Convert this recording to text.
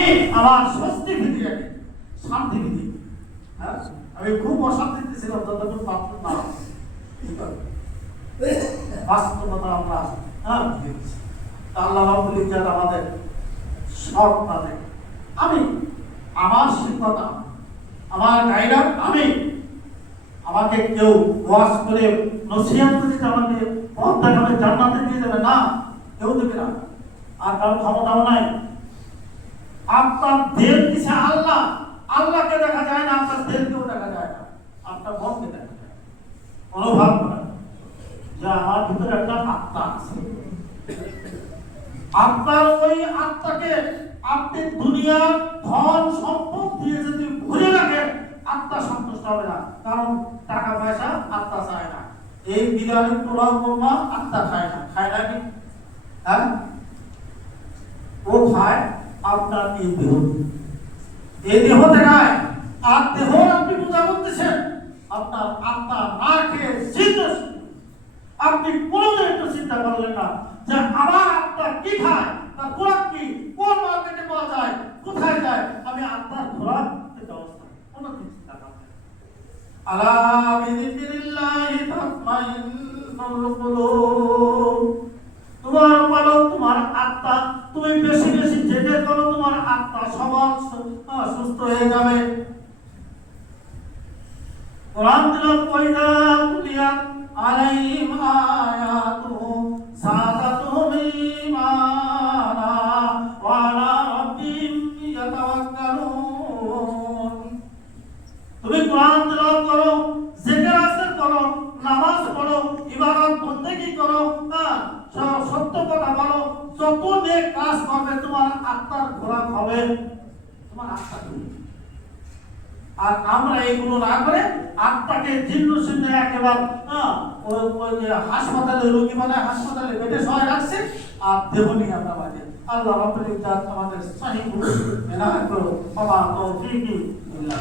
আমি আমার স্বস্তি ভীতি রাখি, শান্তি ভীতি। হ্যাঁ, আমি খুব অশান্তিতে ছিলাম যতক্ষণ বাথরুম না বাস্তবতা আমরা আল্লাহ রাব্বুল ইজ্জত আমাদের সব কাজে আমি আমার শিক্ষকতা আমার গাইডার আমি, আমাকে কেউ ওয়াজ করে নসিহত করে আমাকে পথ দেখাবে, জান্নাতে নিয়ে যাবে না, কেউ দেবে না। আর কারো ক্ষমতাও নাই। আপনার দেহ দিছে আল্লাহ, আল্লাহকে দেখা যায় না, আপনার দেহকেও দেখা যায় না, আপনার মনকে দেখা যায়। অনুভব করেন যে আমার ভিতরে একটা আত্মা আছে। আপনার ওই আত্মাকে আপনি দুনিয়ার ধন সম্পদ দিয়ে যদি ভরে রাখেন, আত্মা সন্তুষ্ট হবে না। কারণ টাকা পয়সা আত্মা চায় না। এই বিরিয়ানি পোলাও কোরমা আত্মা খায় না, খায় না কি? হ্যাঁ, ও খায় আপনার এই দেহ, এই দেহতে খায়। আর দেহ আপনি পূজা করতেছেন, আপনার আত্মা না খেয়ে জিন্দা। আপনি কোনোদিন একটু চিন্তা করলেন না যে আমার আত্মা কি খায়, তার খোরাক কি, কোন মার্কেটে পাওয়া যায়, কোথায় যায়, আমি আত্মার খোরাক খেতে অবস্থা কোনোদিন চিন্তা করবেন। আলা বিযিকরিল্লাহি তাতমাইন্নুল কুলুব। তোমার বলো তোমার আত্মা, তুমি বেশি বেশি জেগে করো, তোমার আত্মা সবল সুস্থ হয়ে যাবে। কোরআন তেলাওয়াত কইরা কুলিয়াত আলাইহিম আয়াতুহু সাদাতুহুম ঈমানা ওয়া আলা রাব্বিহিম ইয়াতাওয়াক্কালুন। তুমি কোরআন তেলাওয়াত করো, জিকির আজকার করো, নামাজ পড়ো, ইবাদত বন্দেগী করো, সত্য কথা বলো, যত নেক কাজ করবে তোমার আত্মার খোরাক হবে, তোমার আত্মা। আর আমরা এইগুলো না করে আত্মাকে জীর্ণ শীর্ণ একেবারে ওই যে হাসপাতালে রোগী মানে হাসপাতালে বেডে সবাই রাখছে, আর দেহ নিয়ে আমরা বাজে। আল্লাহ রাব্বুল ইজ্জত আমাদের সহিহ মেনা করো। বাবা তৌফিক বিল্লাহ।